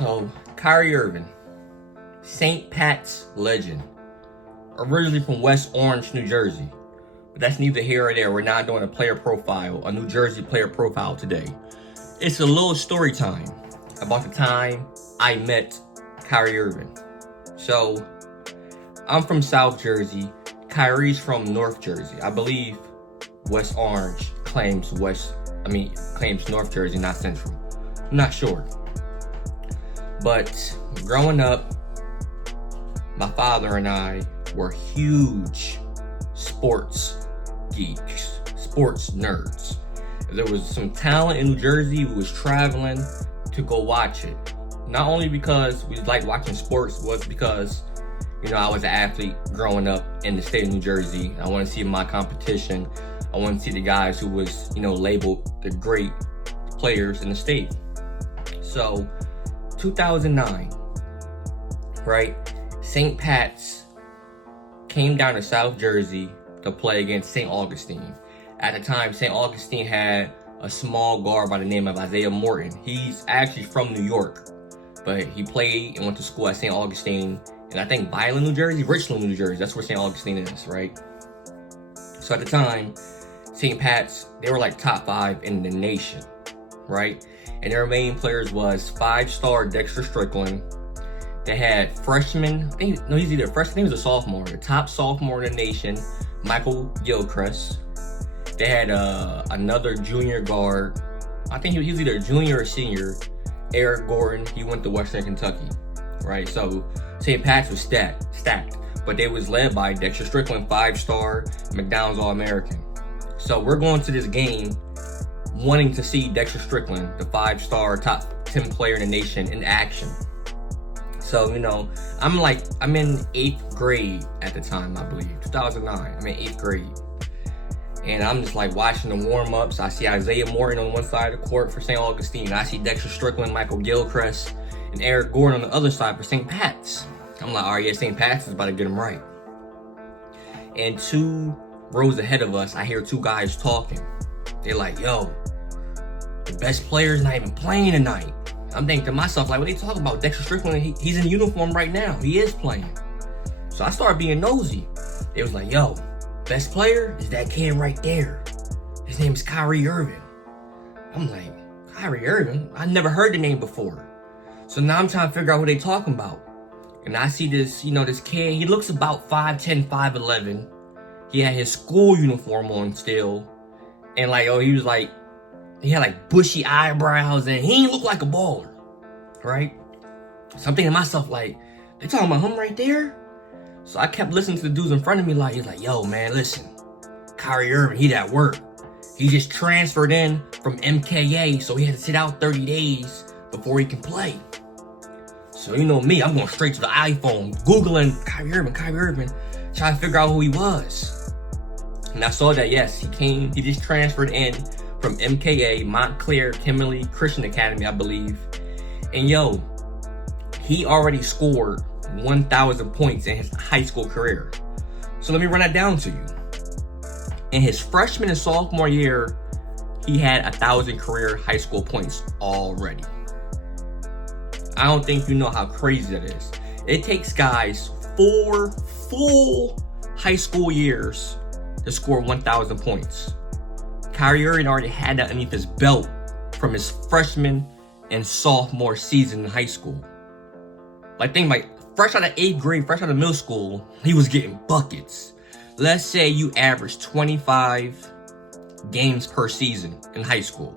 So, Kyrie Irving, St. Pat's legend, originally from West Orange, New Jersey. But that's neither here or there. We're not doing a player profile, a New Jersey player profile today. It's a little story time about the time I met Kyrie Irving. So, I'm from South Jersey. Kyrie's from North Jersey. I believe West Orange claims North Jersey, not Central. I'm not sure. But growing up, my father and I were huge sports geeks, sports nerds. There was some talent in New Jersey. We was traveling to go watch it. Not only because we liked watching sports, was because, I was an athlete growing up in the state of New Jersey. I want to see my competition. I want to see the guys who was, labeled the great players in the state. So, 2009, right? St. Pat's came down to South Jersey to play against St. Augustine. At the time, St. Augustine had a small guard by the name of Isaiah Morton. He's actually from New York, but he played and went to school at St. Augustine, and I think Richland, New Jersey. That's where St. Augustine is, right? So at the time, St. Pat's, they were like top 5 in the nation, right? And their main players was 5-star Dexter Strickland. They had freshman, he's either a freshman, he was a sophomore, the top sophomore in the nation, Michael Gilchrist. They had another junior guard, I think he was either a junior or senior, Eric Gordon. He went to Western Kentucky, right? So St. Pat's was stacked, but they was led by Dexter Strickland, 5-star, McDonald's All-American. So we're going to this game wanting to see Dexter Strickland, the 5-star top 10 player in the nation, in action. So, I'm in 8th grade at the time, I believe, 2009. I'm in 8th grade. And I'm just watching the warm-ups. I see Isaiah Morton on one side of the court for St. Augustine. I see Dexter Strickland, Michael Gilchrist, and Eric Gordon on the other side for St. Pat's. I'm like, all right, yeah, St. Pat's is about to get him right. And 2 rows ahead of us, I hear 2 guys talking. They're like, yo, the best player's not even playing tonight. I'm thinking to myself, what are they talking about? Dexter Strickland, he's in uniform right now. He is playing. So I started being nosy. They was like, yo, best player is that kid right there. His name is Kyrie Irving. I'm like, Kyrie Irving? I never heard the name before. So now I'm trying to figure out who they talking about. And I see this, this kid. He looks about 5'10", 5'11". He had his school uniform on still. And he had bushy eyebrows and he didn't look like a baller, right? So I'm thinking to myself, they talking about him right there? So I kept listening to the dudes in front of me he's like, yo, man, listen, Kyrie Irving, he at work. He just transferred in from MKA, so he had to sit out 30 days before he can play. So me, I'm going straight to the iPhone, Googling Kyrie Irving, trying to figure out who he was. And I saw that, yes, he just transferred in from MKA, Montclair Kimberly Christian Academy, I believe. And he already scored 1,000 points in his high school career. So let me run that down to you. In his freshman and sophomore year, he had 1,000 career high school points already. I don't think you know how crazy that is. It takes guys 4 full high school years to score 1,000 points. Kyrie Irving already had that underneath his belt from his freshman and sophomore season in high school. Fresh out of 8th grade, fresh out of middle school, he was getting buckets. Let's say you average 25 games per season in high school.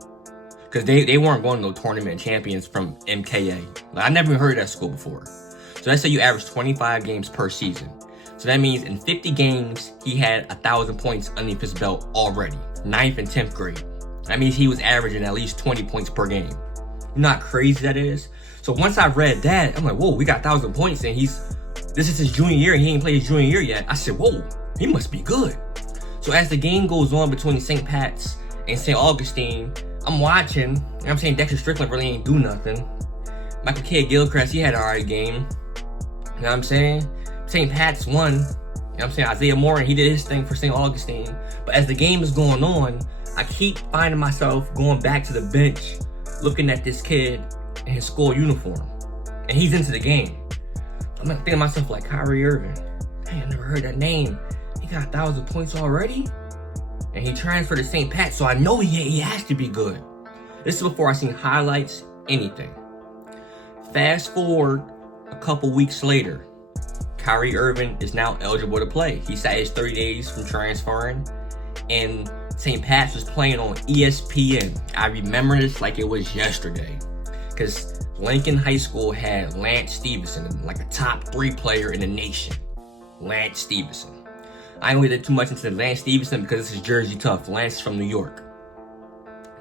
Because they weren't going to no tournament champions from MKA. I never even heard of that school before. So let's say you average 25 games per season. So that means in 50 games, he had 1,000 points underneath his belt already. 9th and 10th grade. That means he was averaging at least 20 points per game. You know how crazy that is? So once I read that, I'm like, whoa, we got 1,000 points and this is his junior year and he ain't played his junior year yet. I said, whoa, he must be good. So as the game goes on between St. Pat's and St. Augustine, I'm watching, and I'm saying Dexter Strickland really ain't do nothing. Michael Gilchrist, he had an alright game. You know what I'm saying? St. Pat's won. You know what I'm saying? Isaiah Morton, he did his thing for St. Augustine. But as the game is going on, I keep finding myself going back to the bench, looking at this kid in his school uniform. and he's into the game. I'm thinking to myself like, Kyrie Irving, dang, I never heard that name. He got 1,000 points already? And he transferred to St. Pat, so I know he has to be good. This is before I seen highlights, anything. Fast forward a couple weeks later, Kyrie Irving is now eligible to play. He sat his 30 days from transferring, and St. Pat's was playing on ESPN. I remember this like it was yesterday, because Lincoln High School had Lance Stephenson, like a top 3 player in the nation. Lance Stephenson. I ain't gonna get too much into Lance Stephenson because this is Jersey Tuff. Lance is from New York.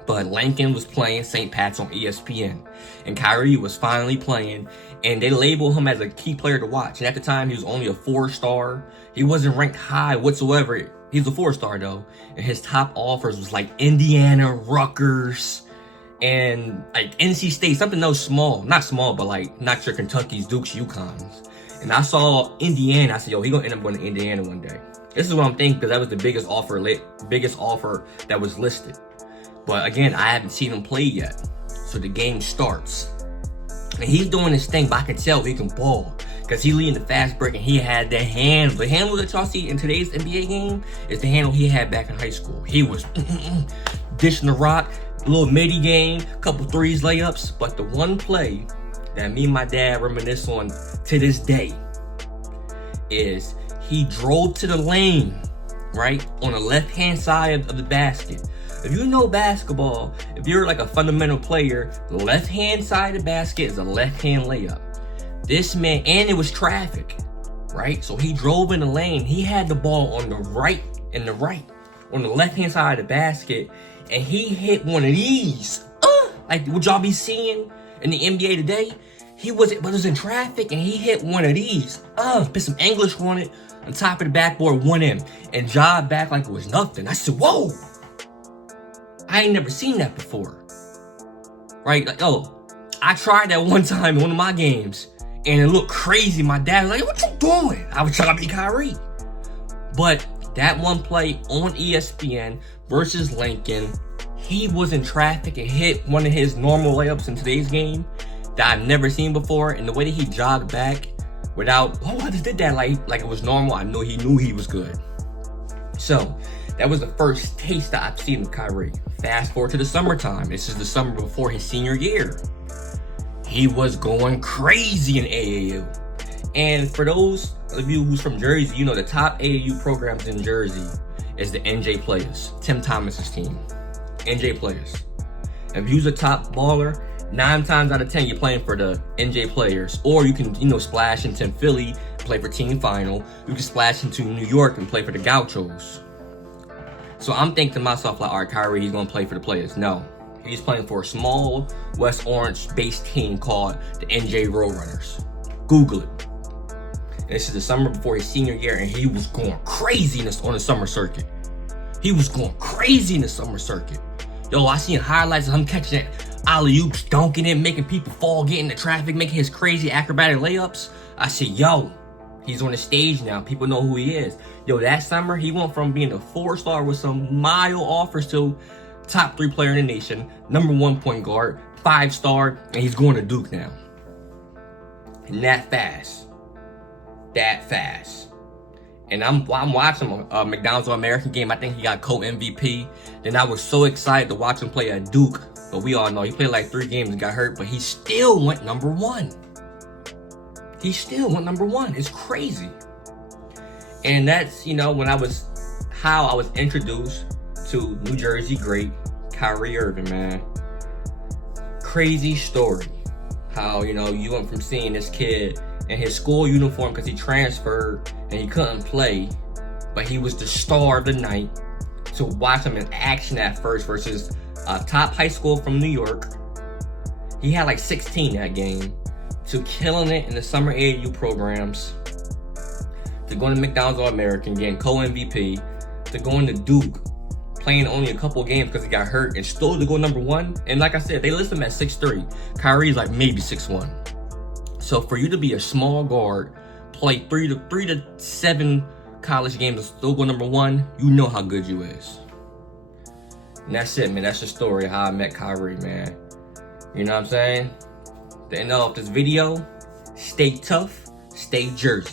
But Lincoln was playing St. Pat's on ESPN. And Kyrie was finally playing. And they labeled him as a key player to watch. And at the time, he was only a 4-star. He wasn't ranked high whatsoever. He's a 4-star, though. And his top offers was like Indiana, Rutgers, and like NC State. Something no small. Not small, but like not your Kentucky's, Dukes, UConns. And I saw Indiana. I said, yo, he gonna end up going to Indiana one day. This is what I'm thinking, because that was the biggest offer that was listed. But again, I haven't seen him play yet. So the game starts. And he's doing his thing, but I can tell he can ball. Because he's leading the fast break, and he had the handle. The handle that y'all see in today's NBA game is the handle he had back in high school. He was dishing the rock, a little midi game, couple threes, layups. But the one play that me and my dad reminisce on to this day is he drove to the lane, right, on the left-hand side of the basket. If you know basketball, if you're like a fundamental player, the left-hand side of the basket is a left-hand layup. This man, and it was traffic, right? So he drove in the lane. He had the ball on the right, on the left-hand side of the basket, and he hit one of these. Like what y'all be seeing in the NBA today. He was in traffic, and he hit one of these. Put some English on it, on top of the backboard, won him, and jogged back like it was nothing. I said, whoa. I ain't never seen that before, right? Like, I tried that one time in one of my games, and it looked crazy. My dad was like, what you doing? I was trying to be Kyrie. But that one play on ESPN versus Lincoln, he was in traffic and hit one of his normal layups in today's game that I've never seen before. And the way that he jogged back without, I just did that like it was normal. I knew he was good. So that was the first taste that I've seen of Kyrie. Fast forward to the summertime. This is the summer before his senior year. He was going crazy in AAU. And for those of you who's from Jersey, you know the top AAU programs in Jersey is the NJ Players. Tim Thomas's team. NJ Players. If you're a top baller, 9 times out of 10 you're playing for the NJ Players. Or you can, splash into Philly, play for team final. You can splash into New York and play for the Gauchos. So I'm thinking to myself, like, all right, Kyrie, he's going to play for the Players. No. He's playing for a small West Orange-based team called the NJ Roadrunners. Google it. And this is the summer before his senior year, and he was going crazy on the summer circuit. He was going crazy in the summer circuit. Yo, I seen highlights of him catching alley-oops, dunking it, making people fall, getting in the traffic, making his crazy acrobatic layups. I said, yo, he's on the stage now. People know who he is. Yo, that summer, he went from being a 4-star with some mild offers to top 3 player in the nation, #1 point guard, 5-star, and he's going to Duke now. And that fast. And I'm watching a McDonald's All-American game. I think he got co-MVP. Then I was so excited to watch him play at Duke. But we all know he played like 3 games and got hurt, but he still went #1. He still went #1. It's crazy. And that's, how I was introduced to New Jersey great Kyrie Irving, man. Crazy story. How, you went from seeing this kid in his school uniform because he transferred and he couldn't play, but he was the star of the night, to watch him in action at first versus a top high school from New York. He had like 16 that game, to killing it in the summer AAU programs, to going to McDonald's All-American, getting co-MVP, to going to Duke, playing only a couple games because he got hurt, and still to go #1. And like I said, they list him at 6'3". Kyrie's like maybe 6'1". So for you to be a small guard, play 3 to 7 college games and still go #1, you know how good you is. And that's it, man. That's the story of how I met Kyrie, man. You know what I'm saying? The end of this video, Stay tough, stay Jersey.